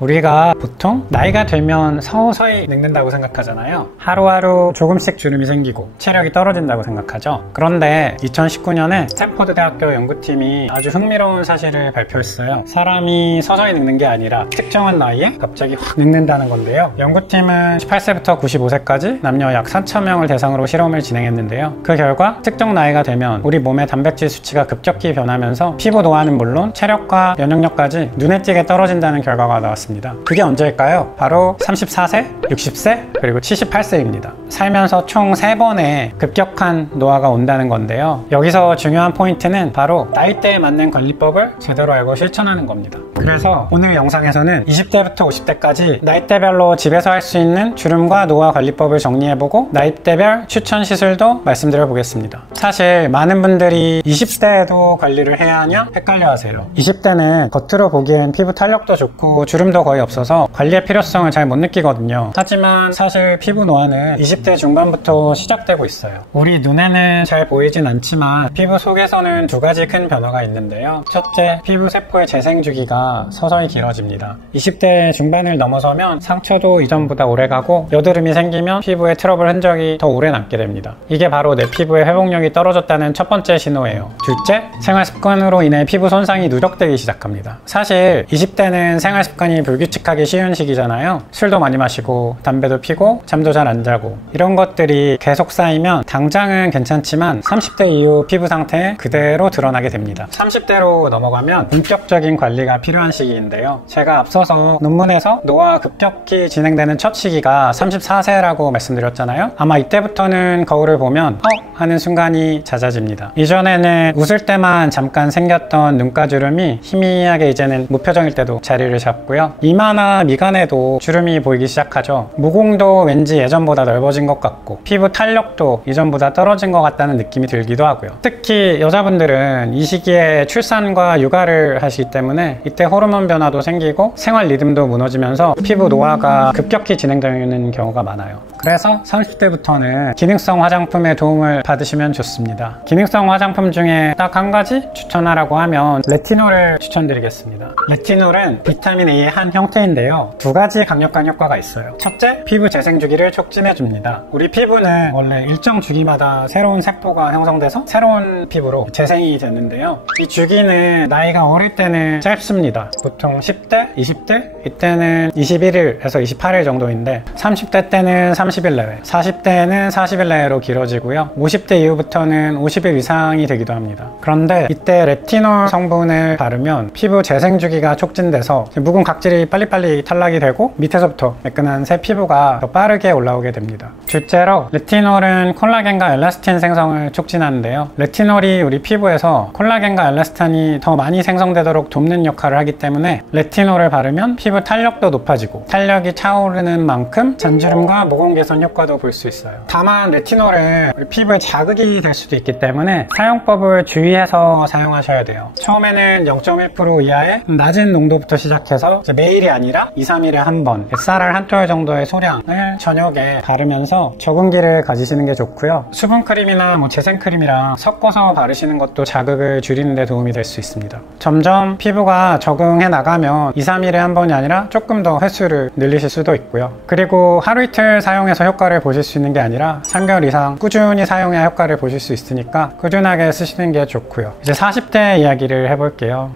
우리가 보통 나이가 들면 서서히 늙는다고 생각하잖아요. 하루하루 조금씩 주름이 생기고 체력이 떨어진다고 생각하죠. 그런데 2019년에 스탠포드 대학교 연구팀이 아주 흥미로운 사실을 발표했어요. 사람이 서서히 늙는 게 아니라 특정한 나이에 갑자기 확 늙는다는 건데요. 연구팀은 18세부터 95세까지 남녀 약 4,000명을 대상으로 실험을 진행했는데요. 그 결과 특정 나이가 되면 우리 몸의 단백질 수치가 급격히 변하면서 피부 노화는 물론 체력과 면역력까지 눈에 띄게 떨어진다는 결과가 나왔습니다. 그게 언제일까요? 바로 34세, 60세, 그리고 78세입니다. 살면서 총 3번의 급격한 노화가 온다는 건데요. 여기서 중요한 포인트는 바로 나이대에 맞는 관리법을 제대로 알고 실천하는 겁니다. 그래서 오늘 영상에서는 20대부터 50대까지 나이대별로 집에서 할 수 있는 주름과 노화 관리법을 정리해보고 나이대별 추천 시술도 말씀드려 보겠습니다. 사실 많은 분들이 20대에도 관리를 해야 하냐 헷갈려 하세요. 20대는 겉으로 보기엔 피부 탄력도 좋고 주름도 거의 없어서 관리의 필요성을 잘 못 느끼거든요. 하지만 사실 피부 노화는 20대 중반부터 시작되고 있어요. 우리 눈에는 잘 보이진 않지만 피부 속에서는 두 가지 큰 변화가 있는데요. 첫째, 피부 세포의 재생 주기가 서서히 길어집니다. 20대 중반을 넘어서면 상처도 이전보다 오래가고 여드름이 생기면 피부에 트러블 흔적이 더 오래 남게 됩니다. 이게 바로 내 피부의 회복력이 떨어졌다는 첫 번째 신호예요. 둘째, 생활 습관으로 인해 피부 손상이 누적되기 시작합니다. 사실 20대는 생활 습관이 불규칙하기 쉬운 시기잖아요. 술도 많이 마시고 담배도 피고 잠도 잘 안 자고 이런 것들이 계속 쌓이면 당장은 괜찮지만 30대 이후 피부 상태에 그대로 드러나게 됩니다. 30대로 넘어가면 본격적인 관리가 필요한 시기인데요. 제가 앞서서 논문에서 노화가 급격히 진행되는 첫 시기가 34세라고 말씀드렸잖아요. 아마 이때부터는 거울을 보면 하는 순간이 잦아집니다. 이전에는 웃을 때만 잠깐 생겼던 눈가주름이 희미하게 이제는 무표정일 때도 자리를 잡고요. 이마나 미간에도 주름이 보이기 시작하죠. 모공도 왠지 예전보다 넓어진 것 같고 피부 탄력도 이전보다 떨어진 것 같다는 느낌이 들기도 하고요. 특히 여자분들은 이 시기에 출산과 육아를 하시기 때문에 이때 호르몬 변화도 생기고 생활 리듬도 무너지면서 피부 노화가 급격히 진행되는 경우가 많아요. 그래서 30대부터는 기능성 화장품의 도움을 받으시면 좋습니다. 기능성 화장품 중에 딱 한 가지 추천하라고 하면 레티놀을 추천드리겠습니다. 레티놀은 비타민 A의 한 형태인데요. 두 가지 강력한 효과가 있어요. 첫째, 피부 재생 주기를 촉진해줍니다. 우리 피부는 원래 일정 주기마다 새로운 세포가 형성돼서 새로운 피부로 재생이 되는데요. 이 주기는 나이가 어릴 때는 짧습니다. 보통 10대, 20대, 이때는 21일에서 28일 정도인데 30대 때는 30일 내외, 40대는 40일 내외로 길어지고요. 50대 이후부터는 50일 이상이 되기도 합니다. 그런데 이때 레티놀 성분을 바르면 피부 재생 주기가 촉진돼서 묵은 각질이 빨리빨리 탈락이 되고 밑에서부터 매끈한 새 피부가 더 빠르게 올라오게 됩니다. 둘째로 레티놀은 콜라겐과 엘라스틴 생성을 촉진하는데요. 레티놀이 우리 피부에서 콜라겐과 엘라스틴이 더 많이 생성되도록 돕는 역할을 하기 때문에 레티놀을 바르면 피부 탄력도 높아지고 탄력이 차오르는 만큼 잔주름과 모공 개선 효과도 볼 수 있어요. 다만 레티놀은 우리 피부에 자극이 될 수도 있기 때문에 사용법을 주의해서 사용하셔야 돼요. 처음에는 0.1% 이하의 낮은 농도부터 시작해서 매일이 아니라 2, 3일에 한 번 뱃살알 한 톨 정도의 소량을 저녁에 바르면서 적응기를 가지시는 게 좋고요. 수분크림이나 재생크림이랑 섞어서 바르시는 것도 자극을 줄이는 데 도움이 될 수 있습니다. 점점 피부가 적응해 나가면 2, 3일에 한 번이 아니라 조금 더 횟수를 늘리실 수도 있고요. 그리고 하루 이틀 사용해서 효과를 보실 수 있는 게 아니라 3개월 이상 꾸준히 사용해야 효과를 보실 수 있으니까 꾸준하게 쓰시는 게 좋고요. 이제 40대 이야기를 해볼게요.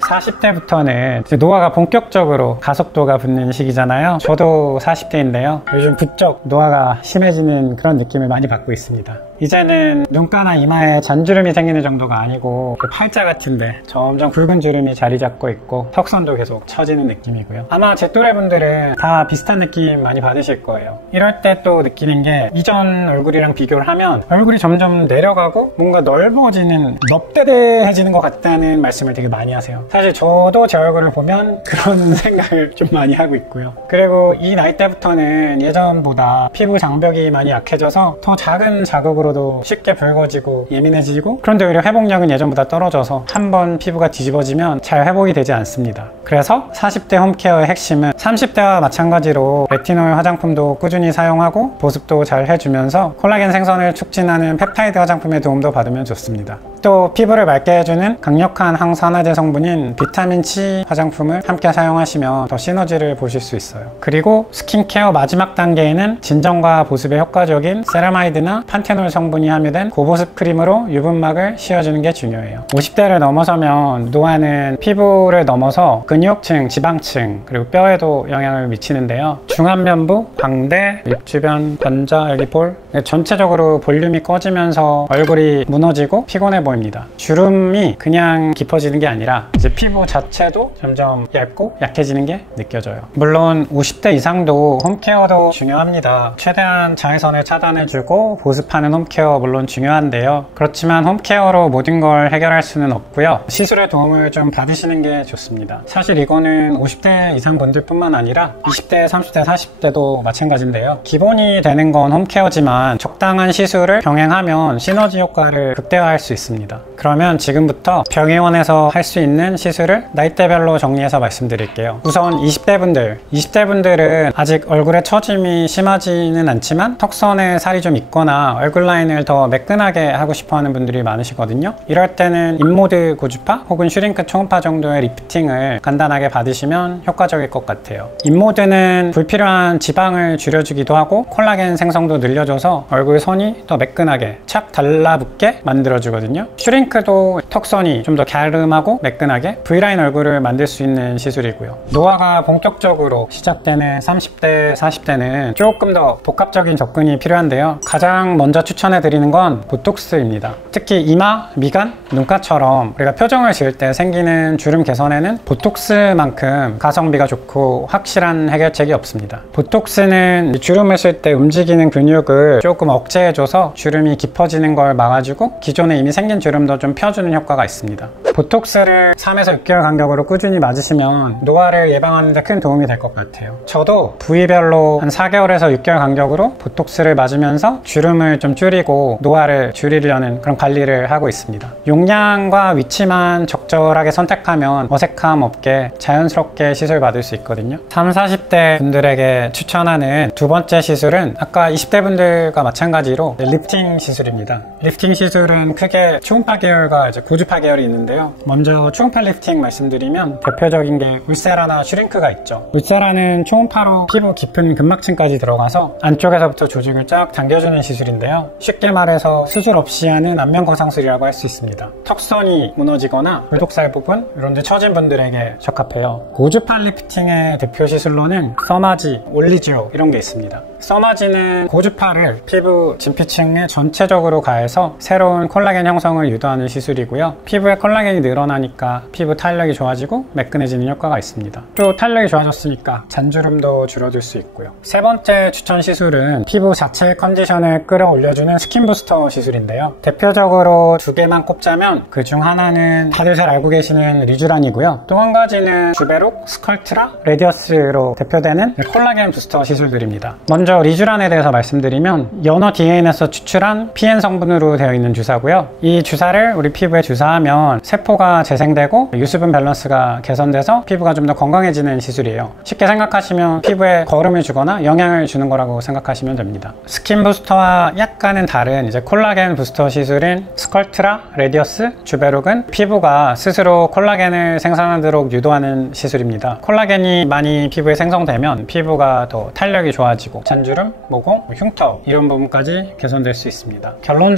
40대부터는 이제 노화가 본격적으로 가속도가 붙는 시기잖아요. 저도 40대인데요. 요즘 부쩍 노화가 심해지는 그런 느낌을 많이 받고 있습니다. 이제는 눈가나 이마에 잔주름이 생기는 정도가 아니고 팔자 같은데 점점 굵은 주름이 자리 잡고 있고 턱선도 계속 처지는 느낌이고요. 아마 제 또래분들은 다 비슷한 느낌 많이 받으실 거예요. 이럴 때 또 느끼는 게 이전 얼굴이랑 비교를 하면 얼굴이 점점 내려가고 뭔가 넓어지는 넙대대해지는 것 같다는 말씀을 되게 많이 하세요. 사실 저도 제 얼굴을 보면 그런 생각을 좀 많이 하고 있고요. 그리고 이 나이 때부터는 예전보다 피부 장벽이 많이 약해져서 더 작은 자극으로도 쉽게 붉어지고 예민해지고, 그런데 오히려 회복력은 예전보다 떨어져서 한번 피부가 뒤집어지면 잘 회복이 되지 않습니다. 그래서 40대 홈케어의 핵심은 30대와 마찬가지로 레티놀 화장품도 꾸준히 사용하고 보습도 잘 해주면서 콜라겐 생성을 촉진하는 펩타이드 화장품의 도움도 받으면 좋습니다. 아직도 피부를 맑게 해주는 강력한 항산화제 성분인 비타민 C 화장품을 함께 사용하시면 더 시너지를 보실 수 있어요. 그리고 스킨케어 마지막 단계에는 진정과 보습에 효과적인 세라마이드나 판테놀 성분이 함유된 고보습 크림으로 유분막을 씌워주는 게 중요해요. 50대를 넘어서면 노화는 피부를 넘어서 근육층, 지방층, 그리고 뼈에도 영향을 미치는데요. 중안면부, 광대, 입 주변, 관자, 여기 볼, 전체적으로 볼륨이 꺼지면서 얼굴이 무너지고 피곤해 보입니다. 주름이 그냥 깊어지는 게 아니라 이제 피부 자체도 점점 얇고 약해지는 게 느껴져요. 물론 50대 이상도 홈케어도 중요합니다. 최대한 자외선을 차단해주고 보습하는 홈케어 물론 중요한데요. 그렇지만 홈케어로 모든 걸 해결할 수는 없고요. 시술의 도움을 좀 받으시는 게 좋습니다. 사실 이거는 50대 이상 분들 뿐만 아니라 20대, 30대, 40대도 마찬가지인데요. 기본이 되는 건 홈케어지만 적당한 시술을 병행하면 시너지 효과를 극대화할 수 있습니다. 그러면 지금부터 병의원에서 할 수 있는 시술을 나이대별로 정리해서 말씀드릴게요. 우선 20대 분들은 아직 얼굴에 처짐이 심하지는 않지만 턱선에 살이 좀 있거나 얼굴 라인을 더 매끈하게 하고 싶어 하는 분들이 많으시거든요. 이럴 때는 인모드 고주파 혹은 슈링크 초음파 정도의 리프팅을 간단하게 받으시면 효과적일 것 같아요. 인모드는 불필요한 지방을 줄여주기도 하고 콜라겐 생성도 늘려줘서 얼굴 선이 더 매끈하게 착 달라붙게 만들어주거든요. 슈링크도 턱선이 좀 더 갸름하고 매끈하게 V라인 얼굴을 만들 수 있는 시술이고요. 노화가 본격적으로 시작되는 30대, 40대는 조금 더 복합적인 접근이 필요한데요. 가장 먼저 추천해드리는 건 보톡스입니다. 특히 이마, 미간, 눈가처럼 우리가 표정을 지을 때 생기는 주름 개선에는 보톡스만큼 가성비가 좋고 확실한 해결책이 없습니다. 보톡스는 주름을 쓸 때 움직이는 근육을 조금 억제해줘서 주름이 깊어지는 걸 막아주고 기존에 이미 생긴 주름도 좀 펴주는 효과가 있습니다. 보톡스를 3에서 6개월 간격으로 꾸준히 맞으시면 노화를 예방하는 데 큰 도움이 될 것 같아요. 저도 부위별로 한 4개월에서 6개월 간격으로 보톡스를 맞으면서 주름을 좀 줄이고 노화를 줄이려는 그런 관리를 하고 있습니다. 용량과 위치만 적절하게 선택하면 어색함 없게 자연스럽게 시술 받을 수 있거든요. 30, 40대 분들에게 추천하는 두 번째 시술은 아까 20대 분들과 마찬가지로 리프팅 시술입니다. 리프팅 시술은 크게 초음파 계열과 이제 고주파 계열이 있는데요. 먼저 초음파 리프팅 말씀드리면 대표적인 게 울세라나 슈링크가 있죠. 울세라는 초음파로 피부 깊은 근막층까지 들어가서 안쪽에서부터 조직을 쫙 당겨주는 시술인데요. 쉽게 말해서 수술 없이 하는 안면 거상술이라고 할 수 있습니다. 턱선이 무너지거나 굴독살 부분 이런 데 처진 분들에게 적합해요. 고주파 리프팅의 대표 시술로는 서마지, 올리지오 이런 게 있습니다. 서마지는 고주파를 피부 진피층에 전체적으로 가해서 새로운 콜라겐 형성을 유도하는 시술이고요. 피부에 콜라겐이 늘어나니까 피부 탄력이 좋아지고 매끈해지는 효과가 있습니다. 또 탄력이 좋아졌으니까 잔주름도 줄어들 수 있고요. 세 번째 추천 시술은 피부 자체 컨디션을 끌어올려주는 스킨 부스터 시술인데요. 대표적으로 두 개만 꼽자면 그 중 하나는 다들 잘 알고 계시는 리쥬란이고요. 또 한 가지는 주베록, 스컬트라, 레디어스로 대표되는 콜라겐 부스터 시술들입니다. 먼저 리쥬란에 대해서 말씀드리면 연어 DNA에서 추출한 PN 성분으로 되어 있는 주사고요. 이 주사를 우리 피부에 주사하면 세포가 재생되고 유수분 밸런스가 개선돼서 피부가 좀 더 건강해지는 시술이에요. 쉽게 생각하시면 피부에 거름을 주거나 영향을 주는 거라고 생각하시면 됩니다. 스킨 부스터와 약간은 다른 이제 콜라겐 부스터 시술인 스컬트라, 레디어스, 주베록은 피부가 스스로 콜라겐을 생산하도록 유도하는 시술입니다. 콜라겐이 많이 피부에 생성되면 피부가 더 탄력이 좋아지고 잔주름, 모공, 흉터 이런 부분까지 개선될 수 있습니다.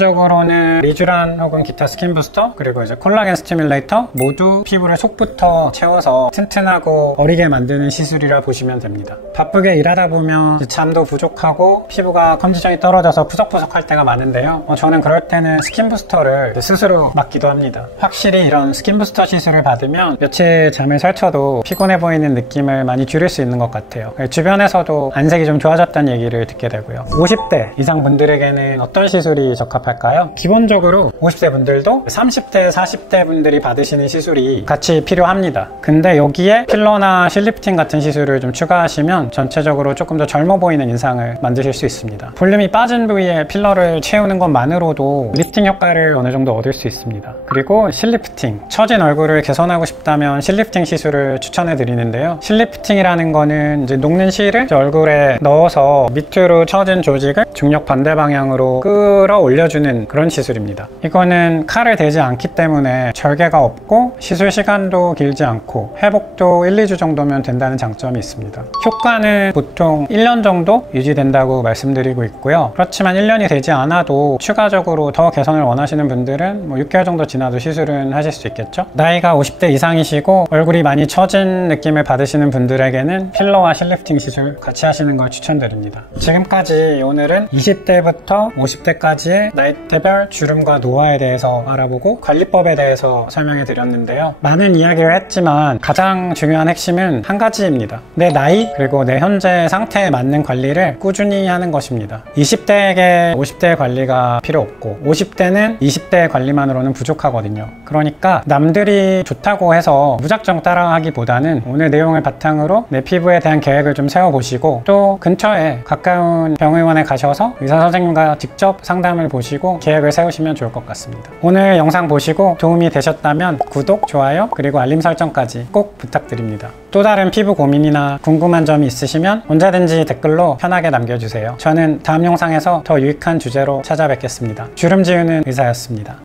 결론적으로는 리쥬란 혹은 기타 스킨 부스터 그리고 이제 콜라겐 스티뮬레이터 모두 피부를 속부터 채워서 튼튼하고 어리게 만드는 시술이라 보시면 됩니다. 바쁘게 일하다 보면 잠도 부족하고 피부가 컨디션이 떨어져서 푸석푸석할 때가 많은데요. 저는 그럴 때는 스킨 부스터를 스스로 맞기도 합니다. 확실히 이런 스킨 부스터 시술을 받으면 며칠 잠을 설쳐도 피곤해 보이는 느낌을 많이 줄일 수 있는 것 같아요. 주변에서도 안색이 좀 좋아졌다는 얘기를 듣게 되고요. 50대 이상 분들에게는 어떤 시술이 적합할까요? 기본적으로 50대 분들도 30대, 40대 분들이 받으시는 시술이 같이 필요합니다. 근데 여기에 필러나 실리프팅 같은 시술을 좀 추가하시면 전체적으로 조금 더 젊어 보이는 인상을 만드실 수 있습니다. 볼륨이 빠진 부위에 필러를 채우는 것만으로도 리프팅 효과를 어느 정도 얻을 수 있습니다. 그리고 실리프팅, 처진 얼굴을 개선하고 싶다면 실리프팅 시술을 추천해 드리는데요. 실리프팅이라는 거는 이제 녹는 실을 얼굴에 넣어서 위에서 밑으로 처진 조직을 중력 반대 방향으로 끌어올려주는 그런 시술입니다. 이거는 칼을 대지 않기 때문에 절개가 없고 시술 시간도 길지 않고 회복도 1, 2주 정도면 된다는 장점이 있습니다. 효과는 보통 1년 정도 유지된다고 말씀드리고 있고요. 그렇지만 1년이 되지 않아도 추가적으로 더 개선을 원하시는 분들은 6개월 정도 지나도 시술은 하실 수 있겠죠. 나이가 50대 이상이시고 얼굴이 많이 처진 느낌을 받으시는 분들에게는 필러와 실리프팅 시술 같이 하시는 걸 추천드립니다. 지금까지 오늘은 20대부터 50대까지의 나이대별 주름과 노화에 대해서 알아보고 관리법에 대해서 설명해 드렸는데요. 많은 이야기를 했지만 가장 중요한 핵심은 한 가지입니다. 내 나이 그리고 내 현재 상태에 맞는 관리를 꾸준히 하는 것입니다. 20대에게 50대의 관리가 필요 없고 50대는 20대의 관리만으로는 부족하거든요. 그러니까 남들이 좋다고 해서 무작정 따라하기보다는 오늘 내용을 바탕으로 내 피부에 대한 계획을 좀 세워보시고 또 근처에 가까운 병의원에 가셔서 의사 선생님과 직접 상담을 보시고 계획을 세우시면 좋을 것 같습니다. 오늘 영상 보시고 도움이 되셨다면 구독, 좋아요 그리고 알림 설정까지 꼭 부탁드립니다. 또 다른 피부 고민이나 궁금한 점이 있으시면 언제든지 댓글로 편하게 남겨주세요. 저는 다음 영상에서 더 유익한 주제로 찾아뵙겠습니다. 주름 지우는 의사였습니다.